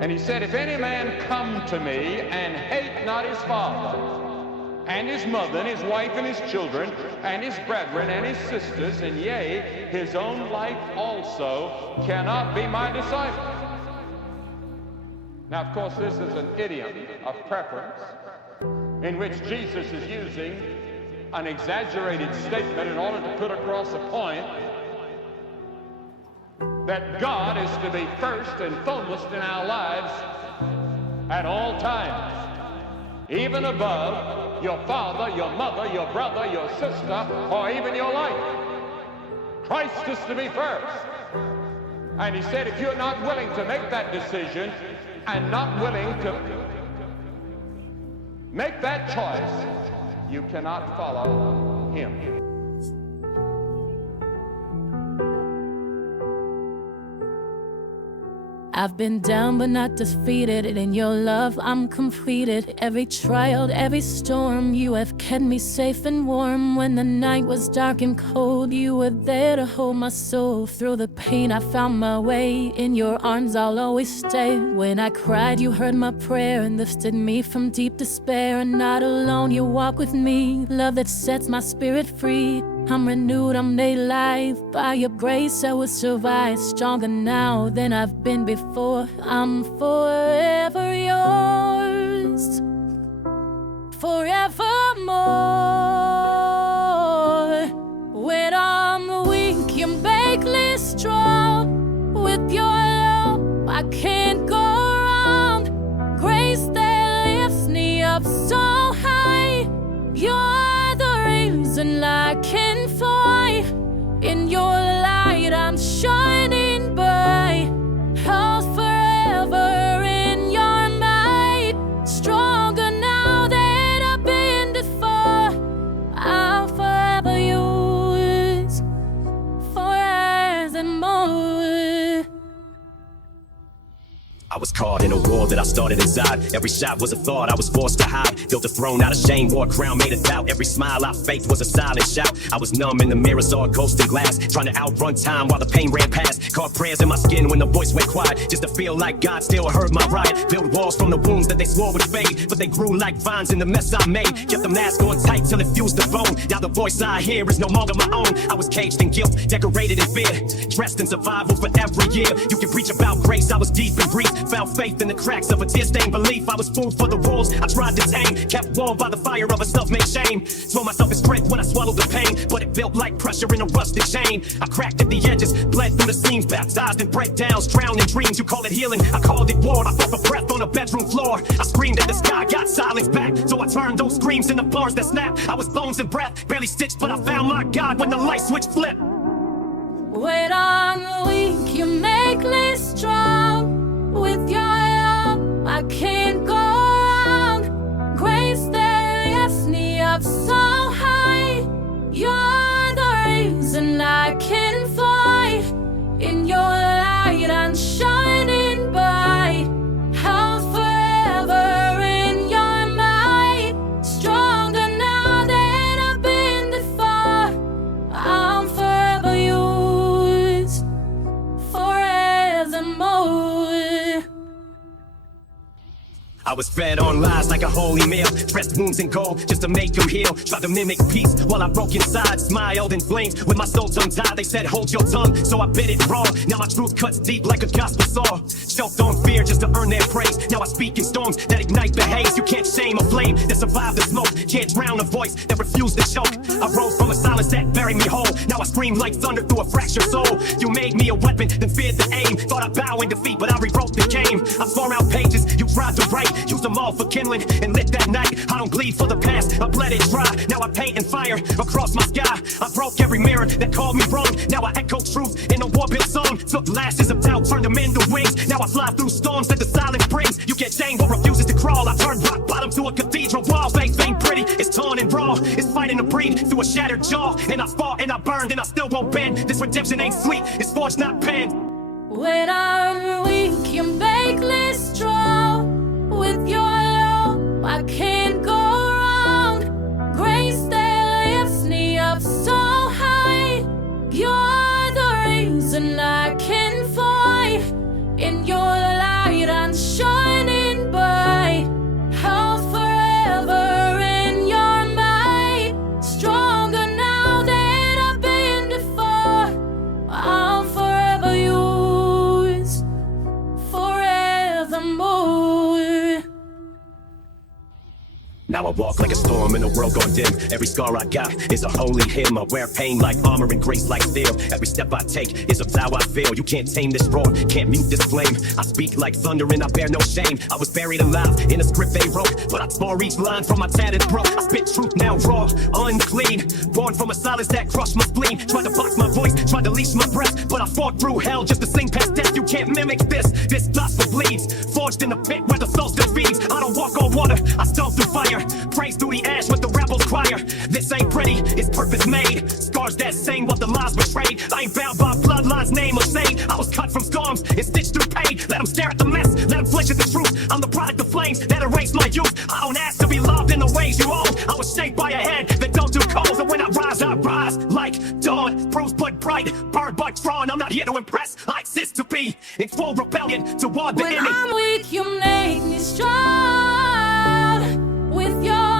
And he said, if any man come to me and hate not his father, and his mother, and his wife, and his children, and his brethren, and his sisters, and yea, his own life also, cannot be my disciple. Now, of course, this is an idiom of preference in which Jesus is using an exaggerated statement in order to put across a point that God is to be first and foremost in our lives at all times, even above your father, your mother, your brother, your sister, or even your life. Christ is to be first. And he said, if you're not willing to make that decision and not willing to make that choice, you cannot follow him. I've been down but not defeated. In your love I'm completed. Every trial, every storm, you have kept me safe and warm. When the night was dark and cold, you were there to hold my soul. Through the pain I found my way. In your arms I'll always stay. When I cried you heard my prayer and lifted me from deep despair. And not alone you walk with me, love that sets my spirit free. I'm renewed, I'm made alive. By your grace I will survive. Stronger now than I've been before. I'm forever yours, forevermore. When I'm weak you make me strong. With your love I can't go wrong. Grace that lifts me up so high. You're the reason I can fly. In your light I'm shining bright. Held forever in your might. Stronger now than I've been before. I'm forever yours, forevermore. I was caught in a war that I started inside. Every shot was a thought I was forced to hide. Built a throne out of shame, wore a crown made of doubt. Every smile I faked was a silent shout. I was numb in the mirror, saw a ghost in glass. Trying to outrun time while the pain ran past. Caught prayers in my skin when the voice went quiet. Just to feel like God still heard my riot. Built walls from the wounds that they swore would fade. But they grew like vines in the mess I made. Kept the mask on tight till it fused the bone. Now the voice I hear is no longer my own. I was caged in guilt, decorated in fear. Dressed in survival for every year. You can preach about grace, I was deep in grief. Found faith in the cracks of a tear-stained belief. I was food for the wolves I tried to tame. Kept warm by the fire of a self-made shame. Told myself in strength when I swallowed the pain. But it built like pressure in a rusted chain. I cracked at the edges, bled through the seams. Baptized in breakdowns, drowned in dreams. You call it healing, I called it war. I fought for breath on a bedroom floor. I screamed at the sky, got silence back. So I turned those screams into bars that snapped. I was bones and breath, barely stitched, but I found my God when the light switch flipped. When I'm weak you make me strong. With your love I can't go wrong. Grace that lifts me up so high. You're the reason I can fly. In your light I'm shining bright. Held forever in your might. Stronger now than I've been before. I'm forever yours, forevermore. I was fed on lies like a holy meal. Pressed wounds in gold just to make them heal. Tried to mimic peace while I broke inside. Smiled in flames with my soul tongue-tied. They said hold your tongue, so I bit it wrong. Now my truth cuts deep like a gospel saw. Choked on fear just to earn their praise. Now I speak in storms that ignite the haze. You can't shame a flame that survived the smoke. Can't drown a voice that refused to choke. I rose from a silence that buried me whole. Now I scream like thunder through a fractured soul. You made me a weapon, then feared the aim. Thought I'd bow in defeat, but I rewrote the game. I swore out pages you tried to write. Used them all for kindling and lit that night. I don't bleed for the past, I bled it dry. Now I paint and fire across my sky. I broke every mirror that called me wrong. Now I echo truth in a war-built song. Took lashes of doubt, turned them into wings. Now I fly through storms that the silence brings. You get dang what refuses to crawl. I turned rock bottom to a cathedral wall. Faith ain't pretty, it's torn and raw. It's fighting to breathe through a shattered jaw. And I fought and I burned and I still won't bend. This redemption ain't sweet, it's forged not penned. When I'm weak you make me strong. With your love I can't go wrong. Grace that lifts me up so high. You're the reason I can fly. In your light I'm shining. more. Now I walk like a storm in a world gone dim. Every scar I got is a holy hymn. I wear pain like armor and grace like steel. Every step I take is a vow I feel. You can't tame this roar, can't mute this flame. I speak like thunder and I bear no shame. I was buried alive in a script they wrote, but I tore each line from my tattered throat. I spit truth now raw, unclean. Born from a silence that crushed my spleen. Tried to box my voice, tried to leash my breath, but I fought through hell just to sing past death. You can't mimic this, this gospel bleeds. Forged in the pit where the soul still feeds. I don't walk on water, I stole through fire. Praise through the ash with the rebels choir. This ain't pretty, it's purpose made. Scars that sing what the lies betrayed. I ain't bound by bloodlines, name or shade. I was cut from storms and stitched through pain. Let them stare at the mess, let them flinch at the truth. I'm the product of flames that erase my youth. I don't ask to be loved in the ways you own. I was shaped by a head that don't do cold. So when I rise like dawn. Bruised but bright, burned but drawn. I'm not here to impress, I exist to be in full rebellion toward the When enemy. I'm weak, you make me strong. With your